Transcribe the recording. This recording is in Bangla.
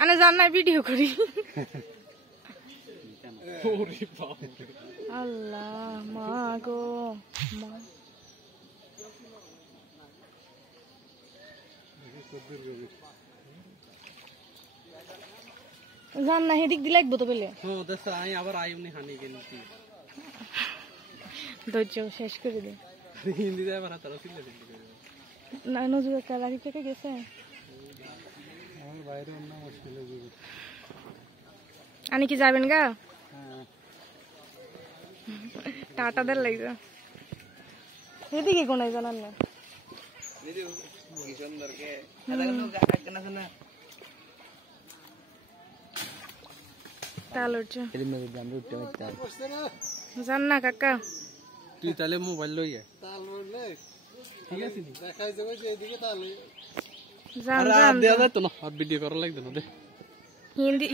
আনে জান না ভিডিও করি আল্লাহ মা গো মা জান না হেদিক দিলে লাগবো তো পেলে আবার আয়ুনি হানি গেলছি ধৈর্য শেষ করে দে হিন্দি দেয় আবার তারা ছিল না নজরুল একটা রাখি থেকে গেছে বাইরে অন্য মুশকিল আনি কি যাবেন গা টাটা দেন লাগবে এদিকে কোনায় জানান না জান না কাকা তুই তাহলে মোবাইল লইয়া ঠিক আছে জান জান দেয়া যায় তো না ভিডিও করা লাগবে না দে হিন্দি